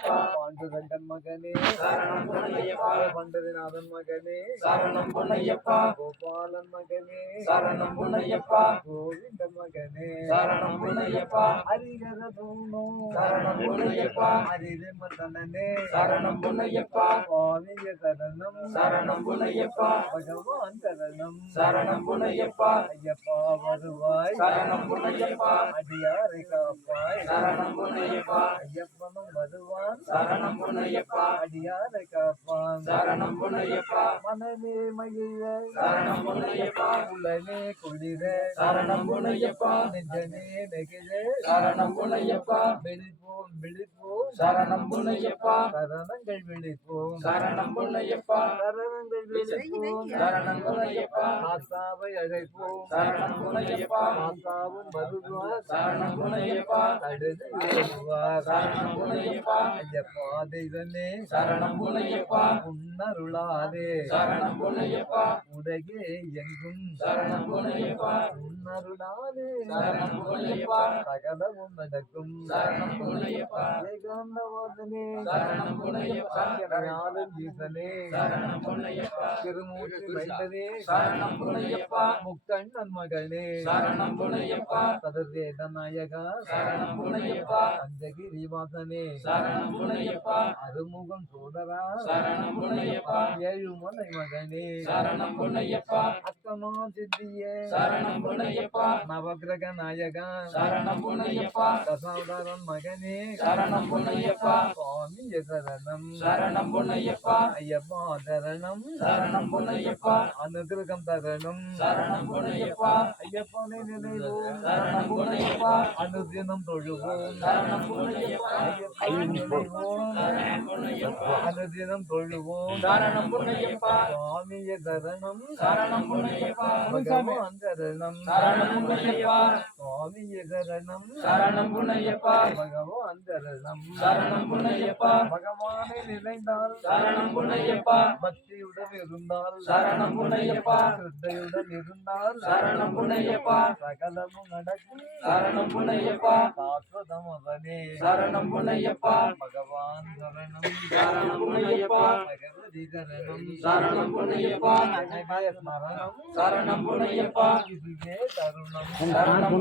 பொன்னையப்பா பாண்டுரங்கன் மகனே சரணம் பொன்னையப்பா பண்டரிநாதன் மகனே சரணம் பொன்னையப்பா கோபாலன் மகனே சரணம் பொன்னையப்பா கோவிந்த மகனே சரணம் பொன்னையப்பா ஹரிஹர தூணோ சரணம் பொன்னையப்பா ஹரிமதனே சரணம் பொன்னையப்பா சுவாமிய சரணம் சரணம் பொன்னையப்பா பகவான் சரணம் சரணம் பொன்னையப்பா ஐயப்பா வருவாய் சரணம் பொன்னையப்பா அடியாரை காப்பாய் சரணம் பொன்னையப்பா ஐயப்பனும் வருவான் சரணம் பொன்னையப்பா அடியாரை காப்பான் சரணம் பொன்னையப்பா மனமே மகிழ சரணம் பொன்னையப்பா உலனே குளிர சரணம் பொன்னையப்பா நெஞ்சனே நெகிழ சரணம் பொன்னையப்பா விழிப்போம் விழிப்போம் சரணம் பொன்னையப்பா சரணங்கள் விழிப்போம் சரணம் பொன்னையப்பா சரணங்கள் விழிப்போம் சரணம் பொன்னையப்பா ஆத்தாவை அழைப்போம் சரணம் பொன்னையப்பா ஆத்தாவும் வருவார் சரணம் பொன்னையப்பா அடுத்து வருவார் சரணம் பொன்னையப்பா ஐயப்பா தெய்வமே சரணம் பொன்னையப்பா உன்னருளாதே சரணம் பொன்னையப்பா உலகே எங்கும் சரணம் பொன்னையப்பா உன்னருளாதே சரணம் பொன்னையப்பா சகலமும் நடக்கும் சரணம் பொன்னையப்பா ஏகாந்தவாதனே சரணம் பொன்னையப்பா ஞானம் ஈசனே சரணம் பொன்னையப்பா திருமூர்த்தி வைத்ததே சரணம் பொன்னையப்பா முக்கண்ணன் மகனே சரணம் பொன்னையப்பா சதுர்வேத நாயகா சரணம் பொன்னையப்பா அந்தகிரி வாசனே சரணம் பொன்னையப்பா அருமுகம் சோதரா சரணம் பொன்னையப்பா ஏழுமலை மகனே சரணம் பொன்னையப்பா அத்தமா சித்தியே சரணம் பொன்னையப்பா நவகிரக நாயகா சரணம் பொன்னையப்பா தசாவதாரன் மகனே சரணம் பொன்னையப்பா சுவாமி சரணம் சரணம் பொன்னையப்பா ஐயப்பா தரணம் சரணம் பொன்னையப்பா அனுகிரகம் தரணும் சரணம் பொன்னையப்பா ஐயப்பனை நினைவோம் சரணம் பொன்னையப்பா அனுதினம் தொழுவோம் சரணம் பொன்னையப்பா ஐயப்பனை நினைவோம் சரணம் பொன்னையப்பா அனுதினம் தொழுவோம் சரணம் பொன்னையப்பா சுவாமிய சரணம் சரணம் பொன்னையப்பா பகவான் சரணம் சரணம் பொன்னையப்பா சுவாமிய சரணம் சரணம் பொன்னையப்பா பகவான் சரணம் சரணம் பொன்னையப்பா பகவானை நினைந்தால் சரணம் பொன்னையப்பா பக்தியுடன் இருந்தால் சரணம் பொன்னையப்பா சிரத்தையுடன் இருந்தால் சரணம் பொன்னையப்பா சகலமும் நடக்கும் சரணம் பொன்னையப்பா சாஸ்வதம் அவனே சரணம் பொன்னையப்பா பகவான் சரணம் சரணம் பொன்னையப்பா பகவதி சரணம் சரணம் பொன்னையப்பா ஜனகய ஸ்மரணம் சரணம் பொன்னையப்பா இதுவே தருணம் சரணம்